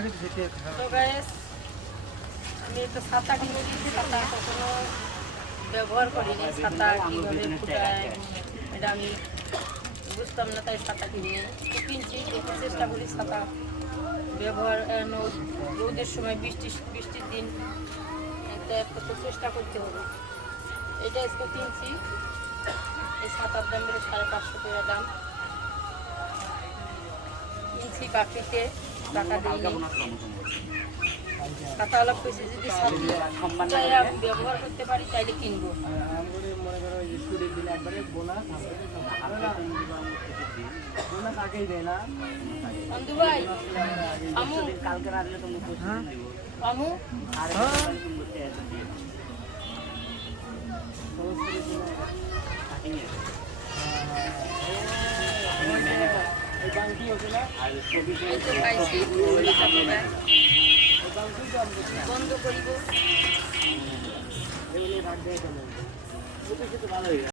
তো গাইস আমি তো ছাতা কিনেছি, ছাতা কখনো ব্যবহার করিনি। ছাতা কীভাবে ফুটায় এটা আমি বুঝতাম না, তাই ছাতা কিনি কিনছি। দেখতে চেষ্টা করি ছাতা ব্যবহার, রোদের সময় বৃষ্টির দিন একটা তো চেষ্টা করতে হবে। এটা আজকে কিনছি, এই ছাতার দাম বেড়ে 550 টাকা দাম কিনছি। বাকিতে টাকা দিইনি, ছাতা আলাপ করেছি যদি ব্যবহার করতে পারি তাইলে কিনবো। বন্ধু ভাই আমু আমু বন্ধ করিব।